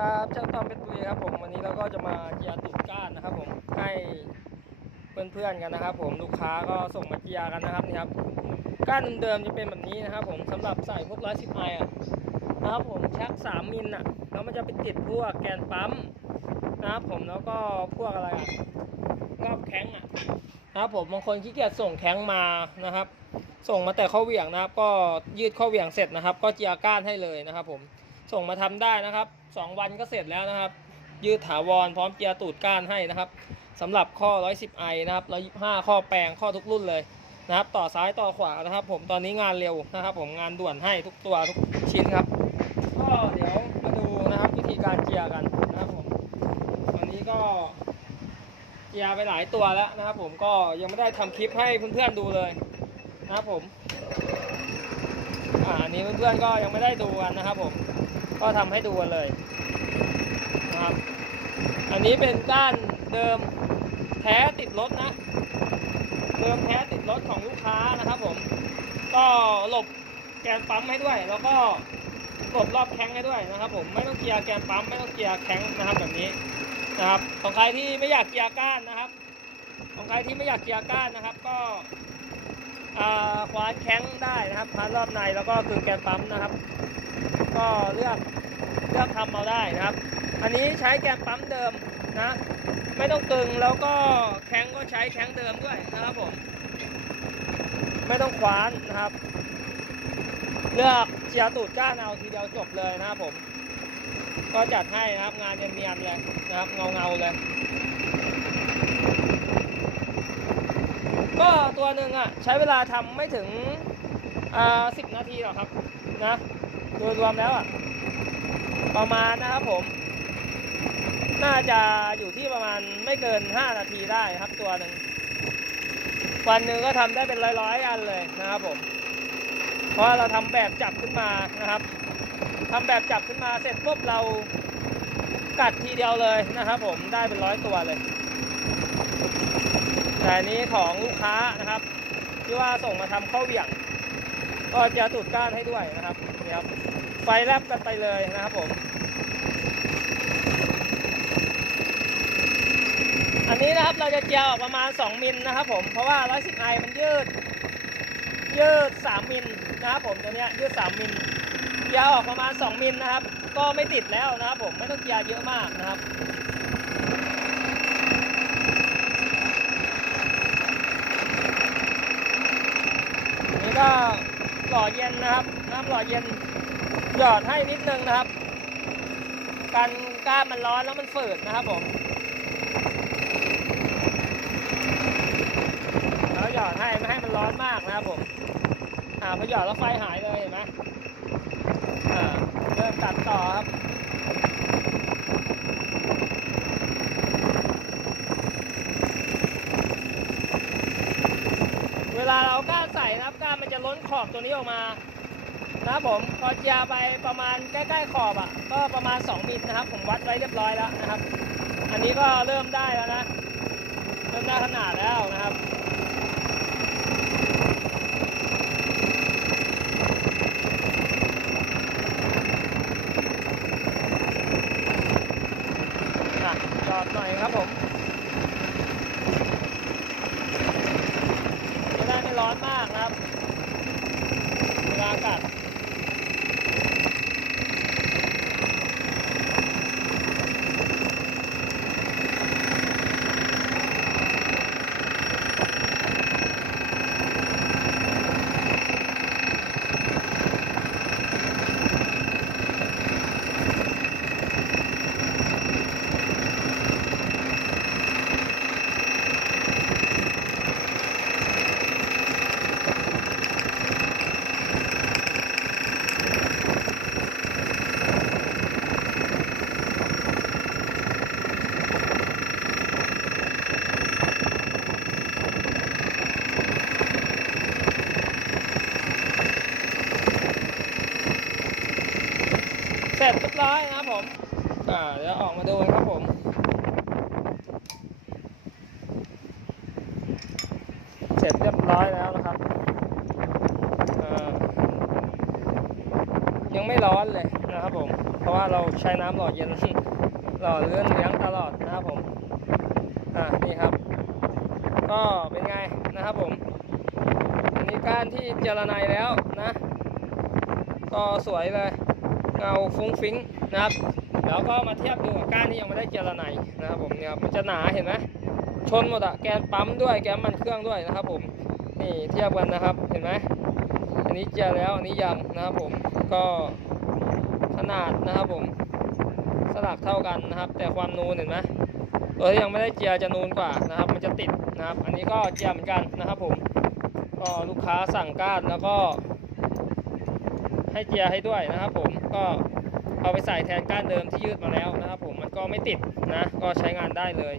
ครับช่างต้อมเป็นตุยครับผมวันนี้เราก็จะมาเจียร์ตุดก้านนะครับ ผมให้เพื่อนๆกันนะครับ ผมลูกค้าก็ส่งมาเจียร์กันนะครับนี่ครับก้านเดิมๆจะเป็นแบบนี้นะครับ ผมสำหรับใส่พวกร้อยสิบไออะนะครับผมชักสามมิลอะแล้วมันจะไปติดพวกแกนปั๊มนะครับผมแล้วก็พวกอะไรอะรอบแข้งอะนะครับผมบางคนขี้เกียจส่งแข้งมานะครับ ส่งมาแต่ข้อเหวี่ยงนะครับ ก็ยืดข้อเหวี่ยงเสร็จนะครับ ก็เจียร์ก้านให้เลยนะครับ ผม ส่งมาทำได้นะครับ 2 วันก็เสร็จแล้วนะครับ ยืดถาวรพร้อมเกียร์ตูดก้านให้นะครับสำหรับข้อ 110i นะครับ125 ข้อแปลงข้อทุกรุ่นเลยนะครับ ต่อซ้ายต่อขวานะครับ ผมตอนนี้งานเร็วนะครับ ผมงานด่วนให้ทุกตัวทุกชิ้นครับก็เดี๋ยวมาดูนะครับวิธีการเจียร์กันนะครับผมตอนนี้ก็เจียร์ไปหลายตัวแล้วนะครับ ผมก็ยังไม่ได้ทำคลิปให้เพื่อนๆดูเลยนะครับผมอ่านนี้เพื่อนๆก็ยังไม่ได้ดูกันนะครับผม ก็ทำให้ดูกันเลยนะครับ อันนี้เป็นก้านเดิมแท้ติดรถนะ เดิมแท้ติดรถของลูกค้านะครับผม ก็หลบแกนปั๊มให้ด้วย แล้วก็หลบรอบแข้งให้ด้วยนะครับ ผมไม่ต้องเกียร์แกนปั๊มไม่ต้องเกียร์แข้งนะครับแบบนี้นะครับของใครที่ไม่อยากเกียร์ก้านนะครับ ของใครที่ไม่อยากเกียร์ก้านนะครับ ก็คว้านแข้งได้นะครับพันรอบในแล้วก็กึงแกนปั๊มนะครับ ก็เลือก เลือกทำเอาได้นะครับ อันนี้ใช้แกนปั๊มเดิมนะ ไม่ต้องตึงแล้วก็แข้งก็ใช้แข้งเดิมด้วยนะครับผม ไม่ต้องคว้านนะครับ เลือกเจียร์ตูดก้านเอาทีเดียวจบเลยนะครับผม ก็จัดให้นะครับงานเนียนๆเลยนะครับเงาเงาๆเลยก็ตัวหนึ่งอะใช้เวลาทำไม่ถึงอ่าสิบนาทีหรอกครับนะโดยรวมแล้วอะ ประมาณนะครับผม น่าจะอยู่ที่ประมาณไม่เกิน 5 นาทีได้ครับตัวหนึ่งวันหนึ่งก็ทำได้เป็นร้อยๆอันเลยนะครับผม เพราะเราทำแบบจับขึ้นมานะครับทำแบบจับขึ้นมาเสร็จปุ๊บเรากัดทีเดียวเลยนะครับ ผมได้เป็นร้อยตัวเลย แต่นนี้ของลูกค้านะครับ ที่ว่าส่งมาทำข้าวเหวี่ยง ก็จะตูดก้านให้ด้วยนะครับนี่ครับไฟแลบกันไปเลยนะครับผม อันนี้นะครับเราจะเจียวออกประมาณ 2 มิลนะครับผม เพราะว่า 110ไอมันยืด ยืด 3 มิลนะครับผมตัวเนี้ยยืด 3 มิลเจียวออกประมาณ 2 มิลนะครับ ก็ไม่ติดแล้วนะครับผมไม่ต้องเจียวเยอะมากนะครับ นี่ก็หล่อ เย็นนะครับ น้ำหล่อเย็นหยอดให้นิดนึงนะครับ กันก้ามันร้อนแล้วมันฝืดนะครับผมแล้วหยอดให้ไม่ให้มันร้อนมากนะครับผมอ่าพอหยอดแล้วไฟหายเลยเห็นไหมอ่าเริ่มตัดต่อครับ ลาเราก้านใส่นะครับก้านมันจะล้นขอบตัวนี้ออกมานะครับผมพอเจียไปประมาณใกล้ๆขอบอะ ก็ประมาณ 2มิลนะครับ ผมวัดไว้เรียบร้อยแล้วนะครับ อันนี้ก็เริ่มได้แล้วนะเริ่มได้ขนาดแล้วนะครับ อะจอดหน่อยครับผมจะได้ไม่ร้อ นะครับเวลากัด ร็จเรียบร้อยนะครับผม อ่าเดี๋ยวออกมาดูครับผมเสร็จเรียบร้อยแล้วนะครับยังไม่ร้อนเลยนะครับผม เพราะว่าว่าเราใช้น้ำหล่อเย็นหล่อเลื่อนเลี้ยงตลอดนะครับผม อ่า นี่ครับ ก็เป็นไงนะครับผม อันนี้ก้านที่เจรไนแล้วนะ ก็สวยเลย เงาฟุ้งฟิ้งนะครับแล้วก็มาเทียบดูกับก้านที่ยังไม่ได้เจรไนนะครับผมเนี่ยมันจะหนาเห็นไหมชนหมดอะแกนปั๊มด้วยแกนมันเครื่องด้วยนะครับผมนี่เทียบกันนะครับเห็นไหมอันนี้เจรแล้วอันนี้ยังนะครับผมก็ขนาดนะครับผมสลักเท่ากันนะครับ แต่ความนูนเห็นไหมตัวที่ยังไม่ได้เจียจะนูนกว่านะครับ มันจะติดนะครับ อันนี้ก็เจียเหมือนกันนะครับผมก็ลูกค้าสั่งก้านแล้วก็ ให้เจียให้ด้วยนะครับผมก็เอาไปใส่แทนก้านเดิมที่ยืดมาแล้วนะครับผมมันก็ไม่ติดนะก็ใช้งานได้เลย